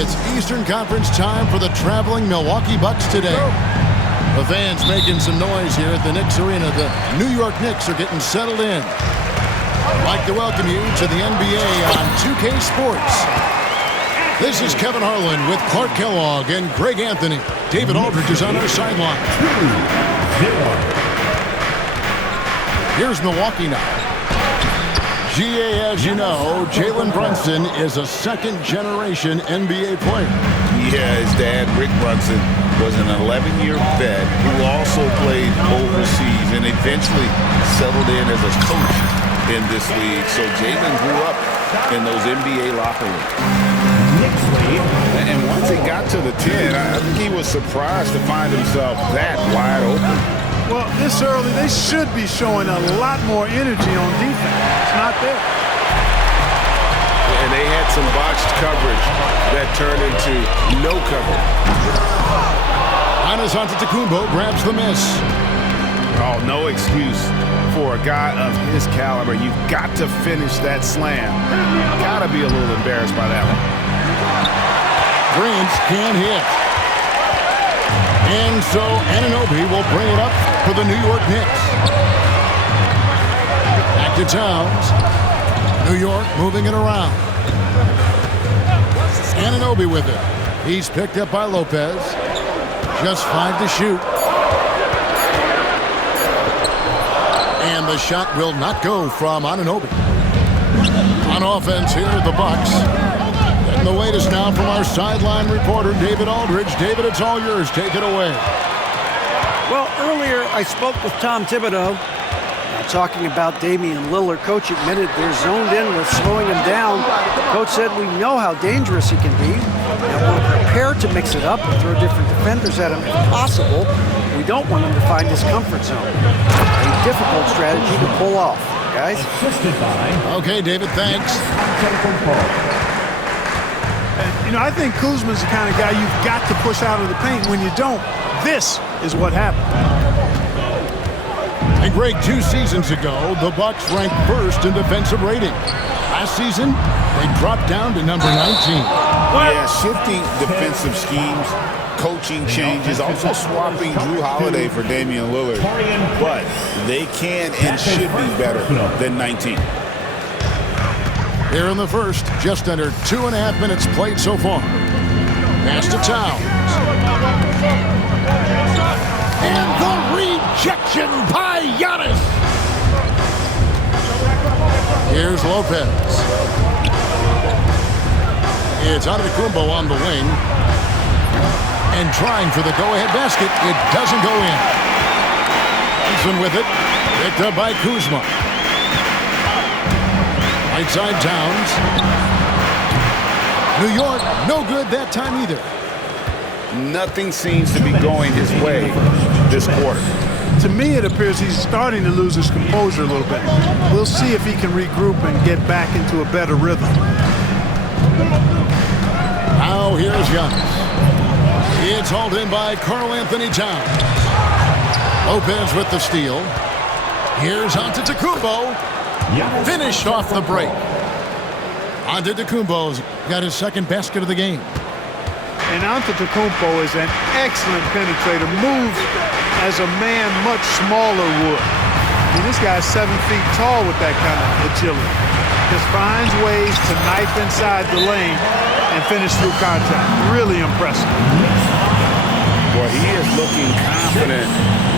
It's Eastern Conference time for the traveling Milwaukee Bucks today. The fans making some noise here at the Knicks Arena. The New York Knicks are getting settled in. I'd like to welcome you to the NBA on 2K Sports. This is Kevin Harlan with Clark Kellogg and Greg Anthony. David Aldridge is on our sideline. Here's Milwaukee now. GA, as you know, Jalen Brunson is a second-generation NBA player. Yeah, his dad, Rick Brunson, was an 11-year vet who also played overseas and eventually settled in as a coach in this league. So Jalen grew up in those NBA locker rooms. And once he got to the 10, I think he was surprised to find himself that wide open. Well, this early, they should be showing a lot more energy on defense. It's not there. And they had some botched coverage that turned into no coverage. Giannis Antetokounmpo grabs the miss. Oh, no excuse for a guy of his caliber. You've got to finish that slam. Got to be a little embarrassed by that one. Prince can't hit. And so Anunoby will bring it up for the New York Knicks. Back to Towns. New York moving it around. Anunoby with it. He's picked up by Lopez. Just 5 to shoot. And the shot will not go from Anunoby. On offense here, the Bucks. And the latest now from our sideline reporter, David Aldridge. David, it's all yours. Take it away. Well, earlier I spoke with Tom Thibodeau, talking about Damian Lillard. Coach admitted they're zoned in with slowing him down. Coach said we know how dangerous he can be. Now we're prepared to mix it up and throw different defenders at him if possible. We don't want him to find his comfort zone. A difficult strategy to pull off, guys. Okay, David, thanks. And, I think Kuzma's the kind of guy you've got to push out of the paint. When you don't, this is what happened. And Greg, 2 seasons ago, the Bucks ranked first in defensive rating. Last season, they dropped down to number 19. Yeah, shifting defensive schemes, coaching changes, also swapping Drew Holiday for Damian Lillard. But they can and should be better than 19. Here in the first, just under 2.5 minutes played so far. Pass to Towns. And the rejection by Giannis. Here's Lopez. It's Antetokounmpo on the wing. And trying for the go-ahead basket. It doesn't go in. Brunson with it. Picked up by Kuzma. Right side Towns. New York, no good that time either. Nothing seems to be going his way this quarter. To me, it appears he's starting to lose his composure a little bit. We'll see if he can regroup and get back into a better rhythm. Now here's Giannis. It's hauled in by Karl-Anthony Towns. Lopez with the steal. Here's Antetokounmpo. Finished off the break. Antetokounmpo's got his second basket of the game. And Antetokounmpo is an excellent penetrator. Moves as a man much smaller would. I mean, this guy's 7 feet tall with that kind of agility. Just finds ways to knife inside the lane and finish through contact. Really impressive. Boy, he is looking confident.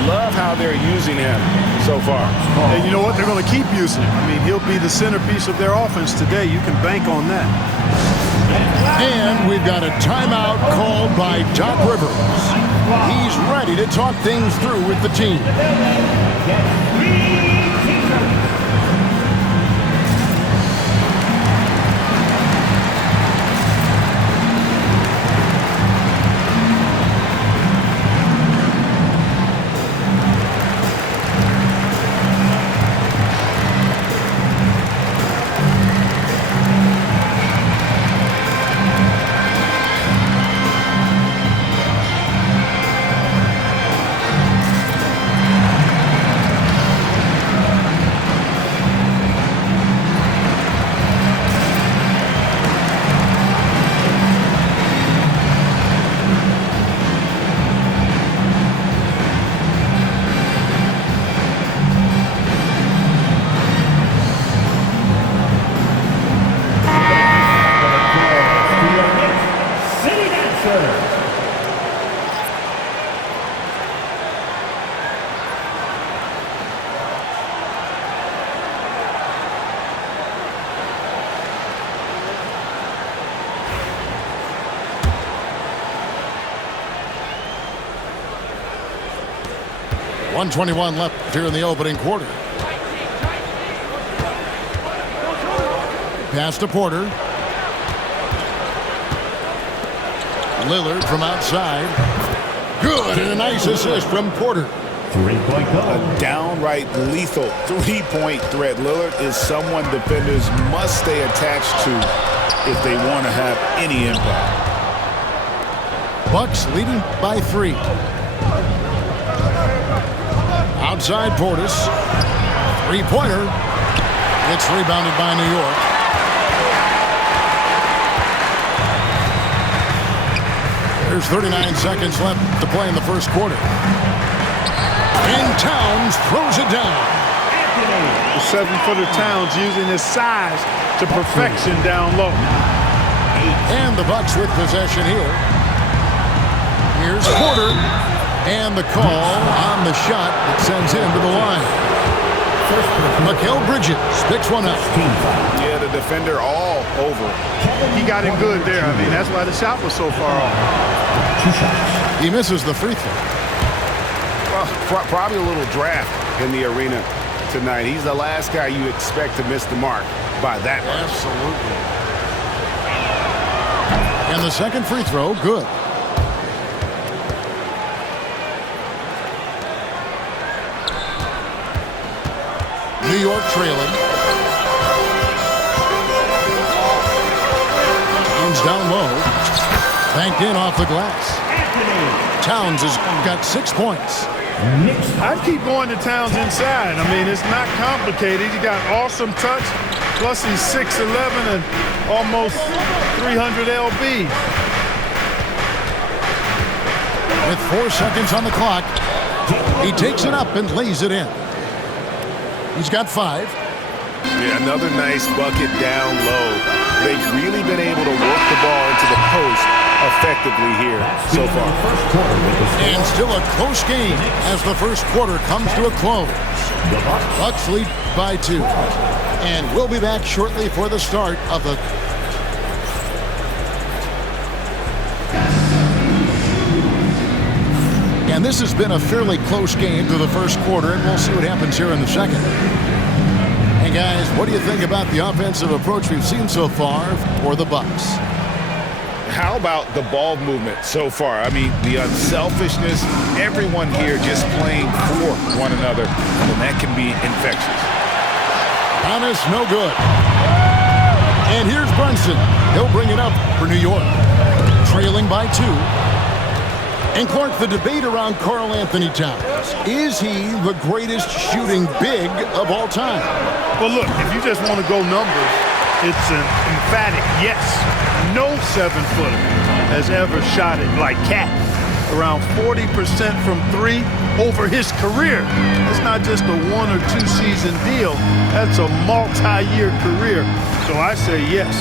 Love how they're using him so far. And you know what? They're going to keep using him. I mean, he'll be the centerpiece of their offense today. You can bank on that. And we've got a timeout called by Doc Rivers. He's ready to talk things through with the team. 1:21 left here in the opening quarter. Pass to Porter. Lillard from outside. Good, and a nice assist from Porter. Three-point goal. A downright lethal three-point threat. Lillard is someone defenders must stay attached to if they want to have any impact. Bucks leading by 3. Outside Portis. Three-pointer. It's rebounded by New York. There's 39 seconds left to play in the first quarter. And Towns throws it down. The 7-footer Towns using his size to perfection down low. And the Bucks with possession here. Here's Porter. And the call on the shot that sends him to the line. Mikal Bridges picks one up. Yeah, the defender all over. He got him good there. I mean, that's why the shot was so far off. 2 shots. He misses the free throw. Well, probably a little draft in the arena tonight. He's the last guy you expect to miss the mark by that much. Absolutely. And the second free throw, good. New York trailing. Towns down low. Banked in off the glass. Towns has got 6 points. I'd keep going to Towns inside. I mean, it's not complicated. He got awesome touch. Plus, he's 6'11" and almost 300 lb. With 4 seconds on the clock, he takes it up and lays it in. He's got 5. Yeah, another nice bucket down low. They've really been able to work the ball into the post effectively here so far. And still a close game as the first quarter comes to a close. Bucks lead by 2. And we'll be back shortly for the start of the And this has been a fairly close game through the first quarter, and we'll see what happens here in the second. And guys, what do you think about the offensive approach we've seen so far for the Bucks? How about the ball movement so far? I mean, the unselfishness, everyone here just playing for one another, and that can be infectious. Giannis, no good. And here's Brunson. He'll bring it up for New York. Trailing by 2. And Clark, the debate around Karl Anthony Towns. Is he the greatest shooting big of all time? Well, look, if you just want to go numbers, it's an emphatic yes. No 7-footer has ever shot it like Cat. Around 40% from 3 over his career. That's not just a 1 or 2 season deal. That's a multi-year career. So I say yes.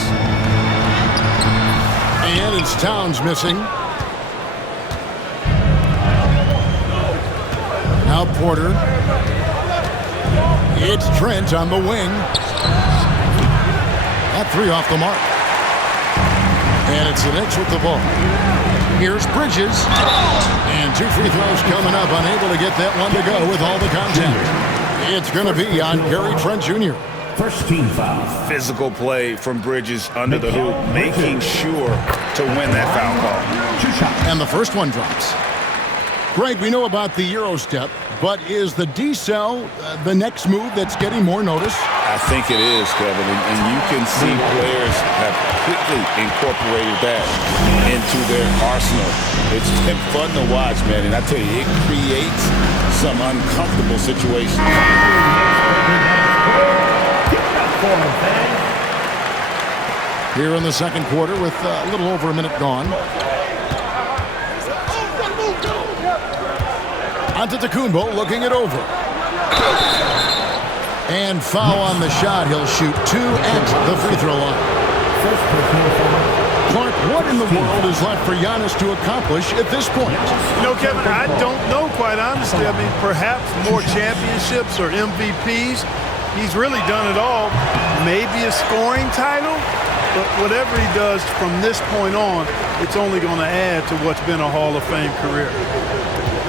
And it's Towns missing. Now Porter. It's Trent on the wing. That 3 off the mark. And it's the Knicks with the ball. Here's Bridges. And 2 free throws coming up. Unable to get that one to go with all the contact. It's going to be on Gary Trent Jr. First team foul. Physical play from Bridges under the hoop, making sure to win that foul call. 2 shots. And the first one drops. Greg, we know about the Euro step, but is the D-cell the next move that's getting more notice? I think it is, Kevin, and you can see players have quickly incorporated that into their arsenal. It's been fun to watch, man, and I tell you, it creates some uncomfortable situations. Here in the second quarter with a little over a minute gone. Antetokounmpo looking it over. And foul on the shot. He'll shoot 2 at the free throw line. Clark, what in the world is left for Giannis to accomplish at this point? You know, Kevin, I don't know, quite honestly. I mean, perhaps more championships or MVPs. He's really done it all. Maybe a scoring title, but whatever he does from this point on, it's only going to add to what's been a Hall of Fame career.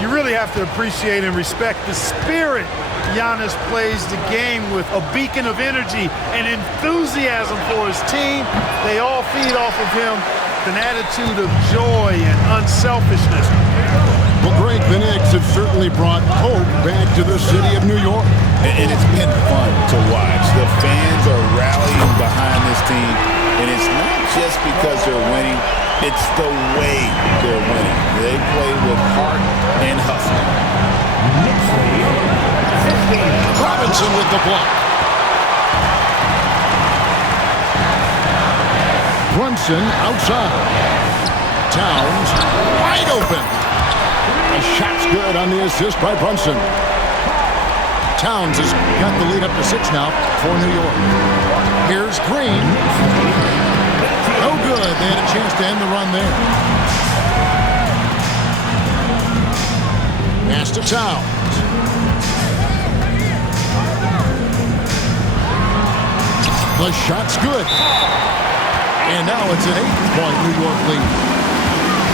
You really have to appreciate and respect the spirit Giannis plays the game with, a beacon of energy and enthusiasm for his team. They all feed off of him, an attitude of joy and unselfishness. Well, Greg, the Knicks have certainly brought hope back to the city of New York. And it's been fun to watch. The fans are rallying behind this team, and it's not just because they're winning, it's the way they're winning. They play with heart and hustle. Robinson with the block. Brunson outside. Towns wide open. The shot's good on the assist by Brunson. Towns has got the lead up to 6 now for New York. Here's Green. No good. They had a chance to end the run there. Pass to Towns. The shot's good. And now it's an 8-point New York lead.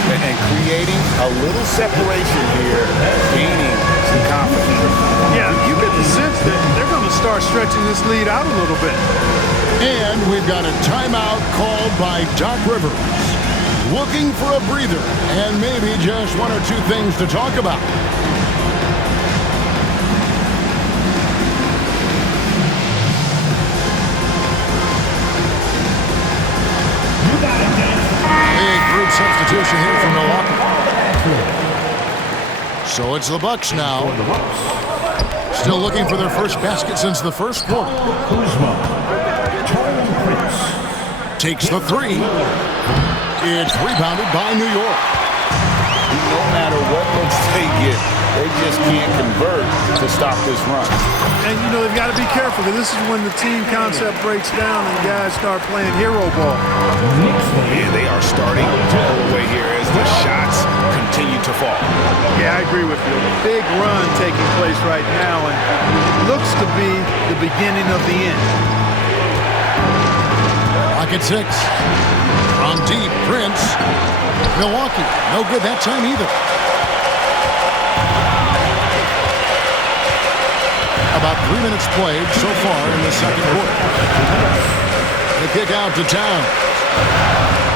And creating a little separation here, gaining some confidence. Yeah, you get the sense that they're going to start stretching this lead out a little bit. And we've got a timeout called by Doc Rivers. Looking for a breather and maybe just 1 or 2 things to talk about. Big group substitution here for Milwaukee. So it's the Bucks now. Still looking for their first basket since the first quarter. Kuzma. Taurean Prince. Takes the 3. It's rebounded by New York. No matter what looks they get, they just can't convert to stop this run. And, you know, they've got to be careful because this is when the team concept breaks down and guys start playing hero ball. Yeah, they are starting to pull away here as the shots continue to fall. Yeah, I agree with you. A big run taking place right now, and it looks to be the beginning of the end. Pocket 6. From deep, Prince. Milwaukee, no good that time either. About 3 minutes played so far in the second quarter. The kick out to Towns.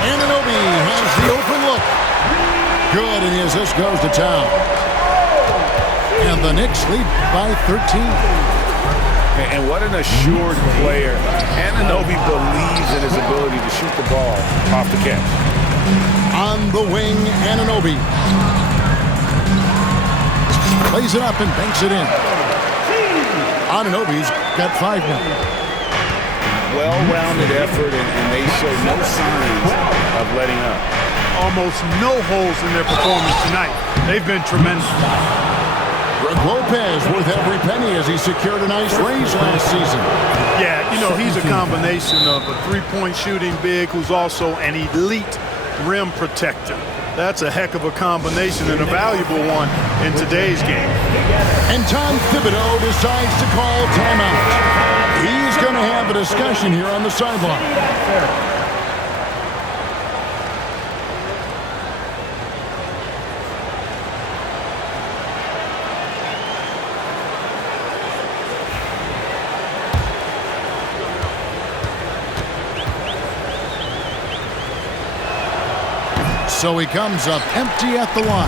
Anunoby has the open look. Good, and the assist goes to Towns. And the Knicks lead by 13. And what an assured player. Anunoby believes in his ability to shoot the ball off the catch. On the wing, Anunoby. Plays it up and banks it in. Anunoby's got 5 now. Well-rounded effort, and they show no signs of letting up. Almost no holes in their performance tonight. They've been tremendous. Brook Lopez worth every penny as he secured a nice raise last season. Yeah, you know, he's a combination of a three-point shooting big who's also an elite rim protector. That's a heck of a combination and a valuable one in today's game. And Tom Thibodeau decides to call timeout. He's going to have a discussion here on the sideline. So he comes up empty at the line.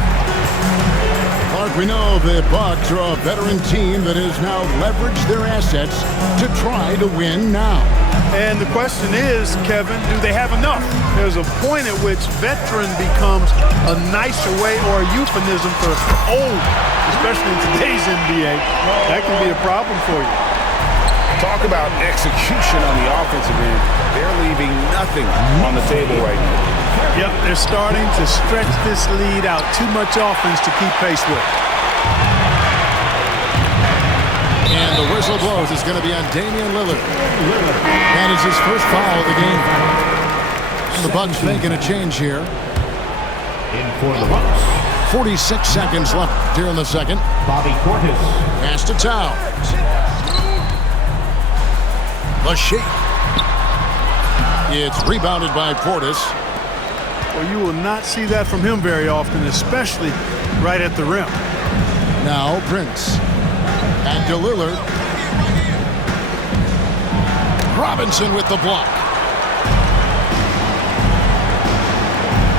Clark, we know the Bucks are a veteran team that has now leveraged their assets to try to win now. And the question is, Kevin, do they have enough? There's a point at which veteran becomes a nicer way or a euphemism for old, especially in today's NBA. That can be a problem for you. Talk about execution on the offensive end. They're leaving nothing on the table right now. Yep, they're starting to stretch this lead out. Too much offense to keep pace with. And the whistle blows. It's going to be on Damian Lillard. That is his first foul of the game. And the Bucks making a change here. In for the Bucks. 46 seconds left here in the second. Bobby Portis. Pass to Towns. The shake. It's rebounded by Portis. Well, you will not see that from him very often, especially right at the rim. Now Prince. And to Lillard. Robinson with the block.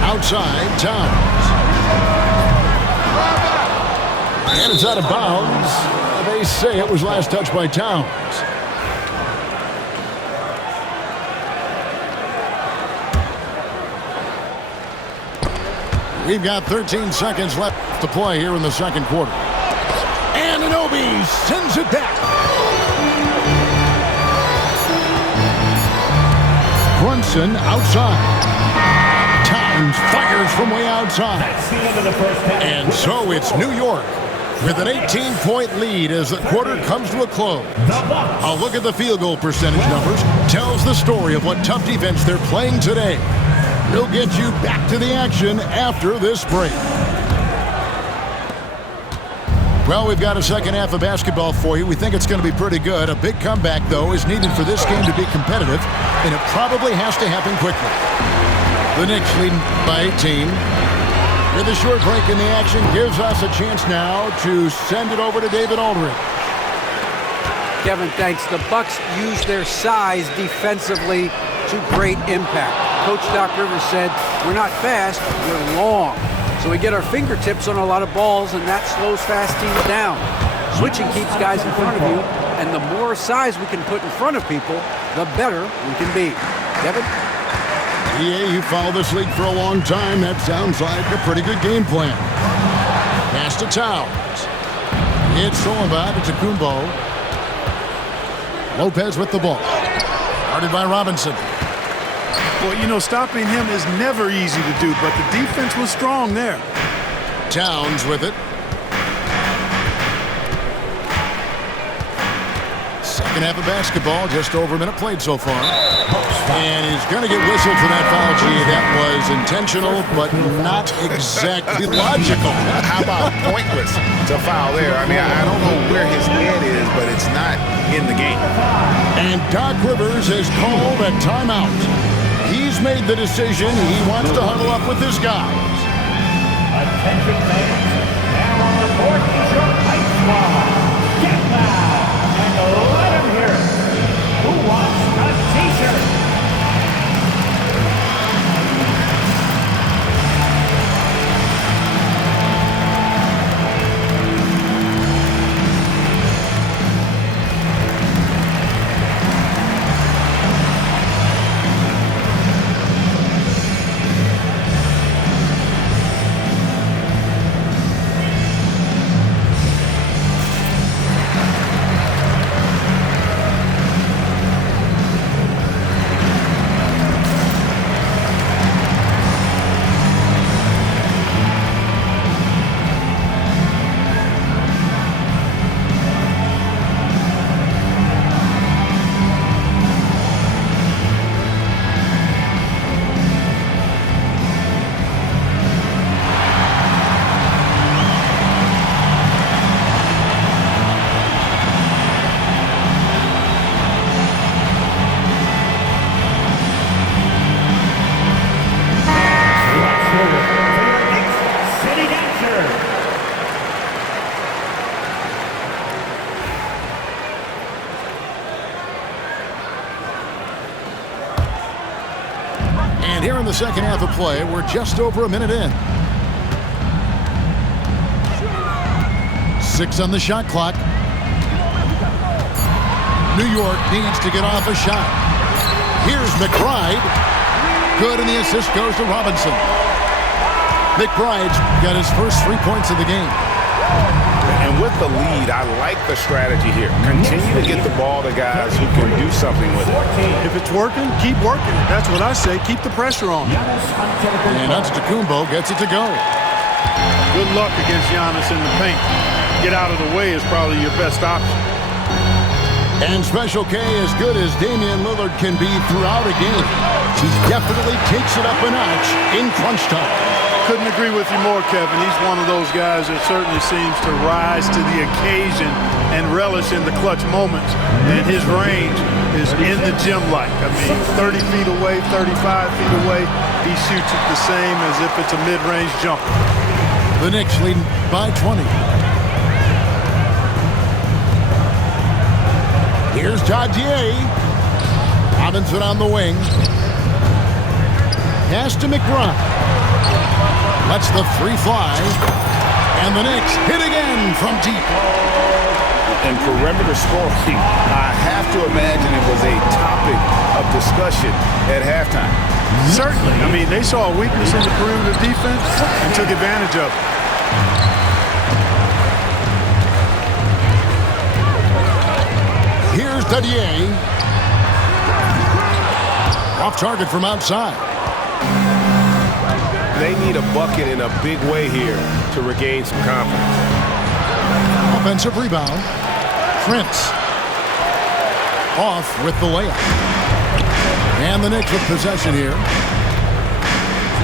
Outside, Towns. And it's out of bounds. They say it was last touched by Towns. We've got 13 seconds left to play here in the second quarter. And Anunoby sends it back. Brunson outside. Towns fires from way outside. That's the end of the first half. And so it's New York with an 18-point lead as the quarter comes to a close. A look at the field goal percentage numbers tells the story of what tough defense they're playing today. We'll get you back to the action after this break. Well, we've got a second half of basketball for you. We think it's going to be pretty good. A big comeback, though, is needed for this game to be competitive, and it probably has to happen quickly. The Knicks leading by 18. With a short break in the action, gives us a chance now to send it over to David Aldridge. Kevin, thanks. The Bucks use their size defensively to great impact. Coach Doc Rivers said, we're not fast, we're long. So we get our fingertips on a lot of balls, and that slows fast teams down. Switching keeps guys in front of you, and the more size we can put in front of people, the better we can be. Kevin? Yeah, you follow this league for a long time. That sounds like a pretty good game plan. Pass to Towns. It's Solomon to Kumbo. Lopez with the ball. Guarded by Robinson. Well, you know, stopping him is never easy to do, but the defense was strong there. Towns with it. Second half of basketball, just over a minute played so far. And he's going to get whistled for that foul. Gee, that was intentional, but not exactly logical. How about pointless to foul there? I mean, I don't know where his head is, but it's not in the game. And Doc Rivers has called a timeout. He's made the decision. He wants to huddle up with his guys. Attention fans, now on the court is your Ice Squad. Get loud and let them hear it. Who wants a t-shirt? Here in the second half of play, we're just over a minute in. 6 on the shot clock. New York needs to get off a shot. Here's McBride. Good, and the assist goes to Robinson. McBride's got his first 3 points of the game. And with the lead, I like the strategy here. Continue to get the ball to guys who can do something with it. If it's working, keep working it. That's what I say. Keep the pressure on. And Antetokounmpo gets it to go. Good luck against Giannis in the paint. Get out of the way is probably your best option. And Special K, as good as Damian Lillard can be throughout a game, he definitely takes it up a notch in crunch time. Couldn't agree with you more, Kevin. He's one of those guys that certainly seems to rise to the occasion and relish in the clutch moments. And his range is in the gym-like. I mean, 30 feet away, 35 feet away, he shoots it the same as if it's a mid-range jumper. The Knicks leading by 20. Here's Dadier. Robinson on the wing. Pass to McBride. Lets the three fly. And the Knicks hit again from deep. And perimeter scoring, I have to imagine it was a topic of discussion at halftime. Certainly. I mean, they saw a weakness in the perimeter defense and took advantage of it. Here's Dadier. Off target from outside. They need a bucket in a big way here to regain some confidence. Offensive rebound. Prince. Off with the layup. And the Knicks with possession here.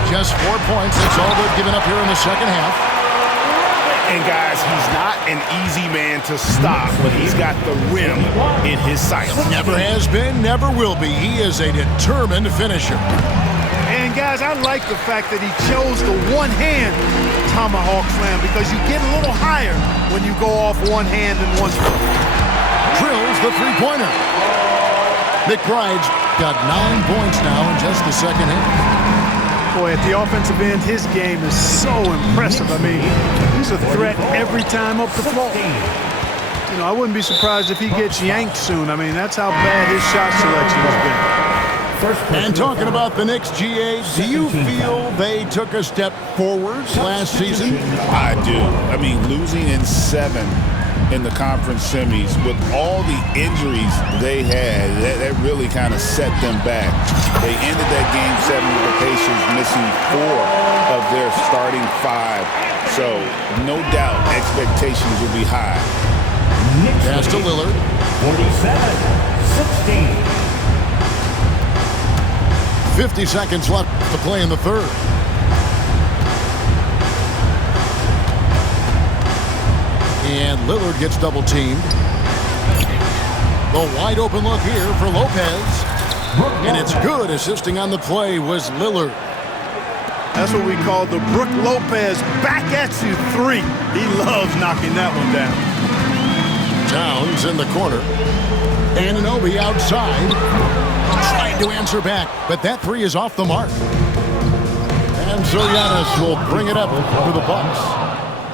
Just 4 points. That's all they've given up here in the second half. And guys, he's not an easy man to stop when he's got the rim in his sights. Never has been, never will be. He is a determined finisher. And guys, I like the fact that he chose the one-hand tomahawk slam because you get a little higher when you go off one hand and one foot. Drills the three-pointer. McBride's got 9 points now in just the second half. Boy, at the offensive end, his game is so impressive. I mean, he's a threat every time up the floor. You know, I wouldn't be surprised if he gets yanked soon. I mean, that's how bad his shot selection has been. And talking about the Knicks, GA, do you feel they took a step forward last season? I do. I mean, losing in 7 in the conference semis with all the injuries they had, that really kind of set them back. They ended that game 7 with the Pacers missing 4 of their starting 5. So, no doubt, expectations will be high. Pass to Lillard. 47-16. 50 seconds left to play in the third. And Lillard gets double-teamed. The wide open look here for Lopez. And it's good. Assisting on the play was Lillard. That's what we call the Brook Lopez back at you three. He loves knocking that one down. Towns in the corner. Anunoby outside. Trying to answer back, but that three is off the mark. And so Giannis will bring it up for the Bucks.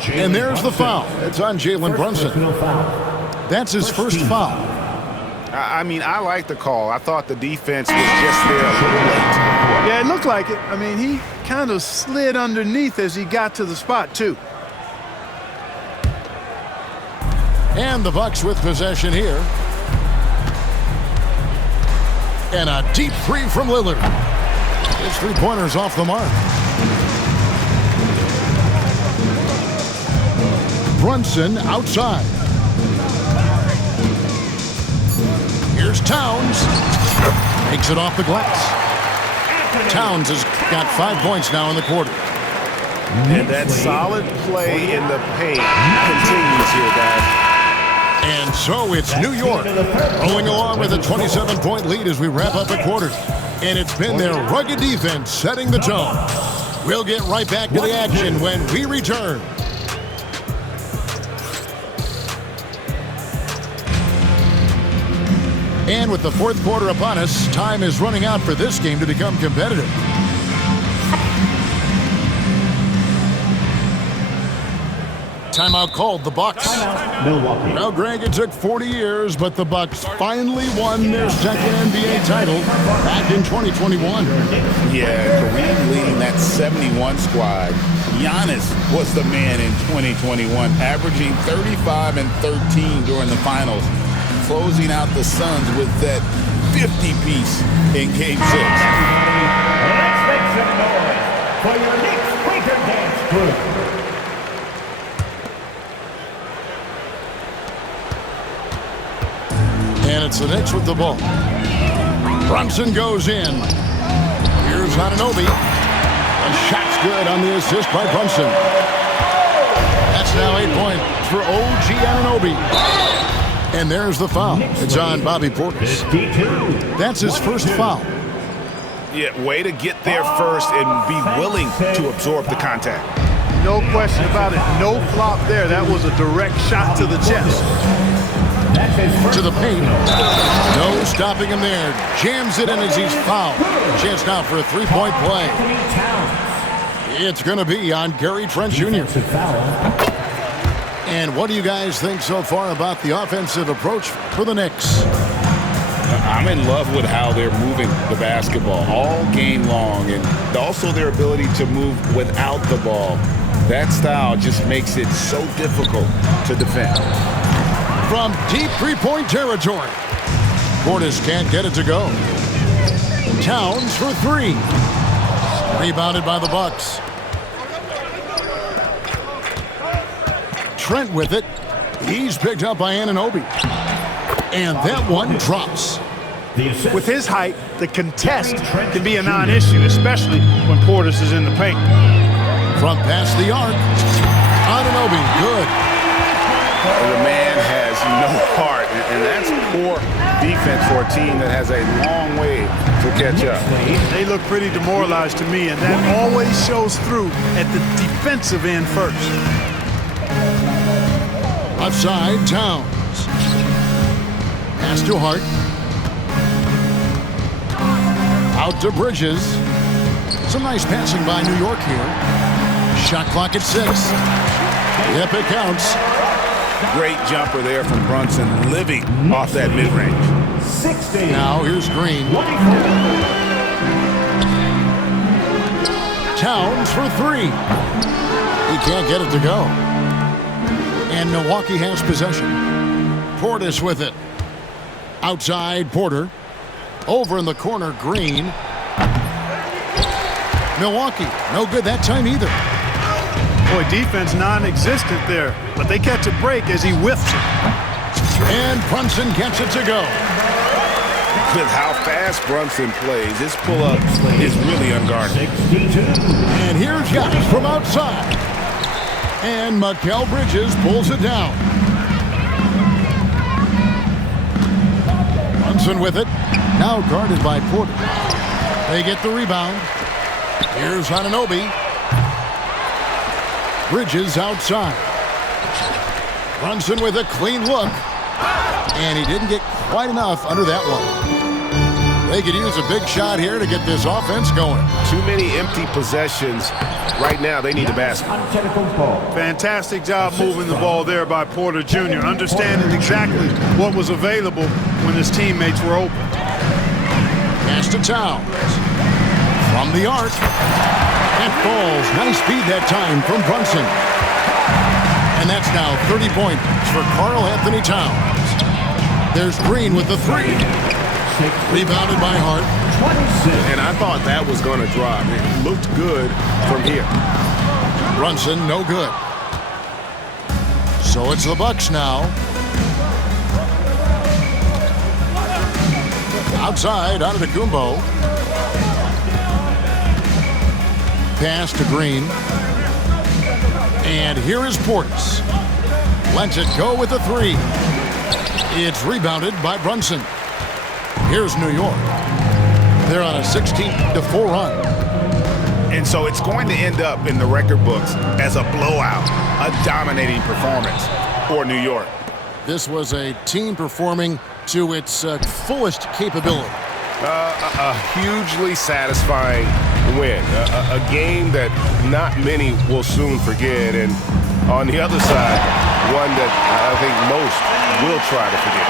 And there's the foul. It's on Jalen Brunson. That's his first foul. I mean, I like the call. I thought the defense was just there a little late. Yeah, it looked like it. I mean, he kind of slid underneath as he got to the spot, too. And the Bucks with possession here. And a deep three from Lillard. His three-pointer's off the mark. Brunson outside. Here's Towns. Makes it off the glass. Towns has got 5 points now in the quarter. And that solid play in the paint continues here, guys. And so it's New York rolling along with a 27-point lead as we wrap up the quarter. And it's been their rugged defense setting the tone. We'll get right back to the action when we return. And with the fourth quarter upon us, time is running out for this game to become competitive. Timeout called, the Bucks. Milwaukee. Well, Greg, it took 40 years, but the Bucks finally won their second NBA title back in 2021. Yeah, Kareem leading that 71 squad. Giannis was the man in 2021, averaging 35 and 13 during the finals, closing out the Suns with that 50-piece in Game 6. Let's make some noise for your Knicks Quaker Dance Crew. And it's the Knicks with the ball. Brunson goes in. Here's Anunoby. And shot's good on the assist by Brunson. That's now 8 points for OG Anunoby. And there's the foul. It's on Bobby Portis. That's his first foul. Yeah, way to get there first and be willing to absorb the contact. No question about it. No flop there. That was a direct shot to the chest. That's to the paint. No stopping him there. Jams it in as he's fouled. Chance now for a three-point play. It's going to be on Gary Trent Jr. And what do you guys think so far about the offensive approach for the Knicks? I'm in love with how they're moving the basketball all game long, and also their ability to move without the ball. That style just makes it so difficult to defend. From deep three-point territory, Portis can't get it to go. Towns for three. Rebounded by the Bucks. Trent with it. He's picked up by Anunoby. And that one drops. With his height, the contest can be a non-issue, especially when Portis is in the paint. From past the arc, Anunoby, good. The man has no heart, and that's poor defense for a team that has a long way to catch up. They look pretty demoralized to me, and that always shows through at the defensive end first. Left side, Towns. Pass to Hart. Out to Bridges. Some nice passing by New York here. Shot clock at 6. Yep, it counts. Great jumper there from Brunson, living off that mid-range. Now here's Green. Towns for three. He can't get it to go. And Milwaukee has possession. Portis with it. Outside, Porter. Over in the corner, Green. Milwaukee, no good that time either. Boy, defense non-existent there, but they catch a break as he whiffs it. And Brunson gets it to go. With how fast Brunson plays, this pull-up is really unguarded. And here's Giannis from outside. And Mikal Bridges pulls it down. Brunson with it. Now guarded by Porter. They get the rebound. Here's Anunoby. Bridges outside. Brunson with a clean look. And he didn't get quite enough under that one. They could use a big shot here to get this offense going. Too many empty possessions. Right now, they need a basket. Fantastic job moving the ball there by Porter Jr., understanding exactly what was available when his teammates were open. Pass to Towns. From the arc. That falls. Nice speed that time from Brunson. And that's now 30 points for Karl Anthony Towns. There's Green with the three. Rebounded by Hart. And I thought that was going to drop. It looked good from here. Brunson, no good. So it's the Bucks now. Outside, Antetokounmpo. Pass to Green. And here is Portis. Lets it go with a three. It's rebounded by Brunson. Here's New York. They're on a 16-4 run. And so it's going to end up in the record books as a blowout, a dominating performance for New York. This was a team performing to its fullest capability. A hugely satisfying win. A game that not many will soon forget. And on the other side, one that I think most will try to forget.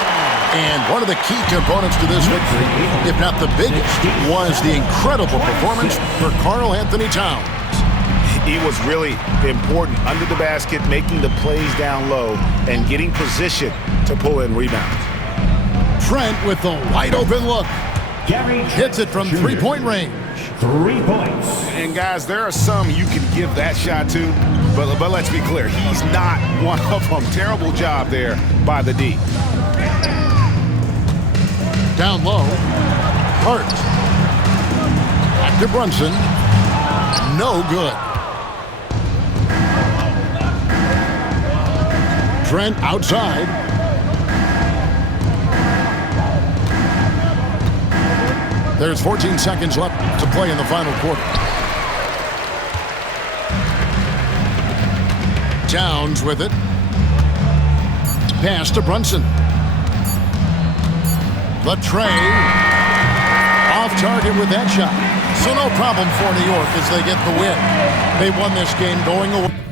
And one of the key components to this victory, if not the biggest, was the incredible performance for Karl Anthony Towns. He was really important under the basket, making the plays down low and getting position to pull in rebounds. Trent with the wide open look. Hits it from three-point range. 3 points. And guys, there are some you can give that shot to, but let's be clear, he's not one of them. Terrible job there by the D. Down low. Hart. Back to Brunson. No good. Trent outside. There's 14 seconds left to play in the final quarter. Towns with it. Pass to Brunson. Latre off target with that shot. So no problem for New York as they get the win. They won this game going away.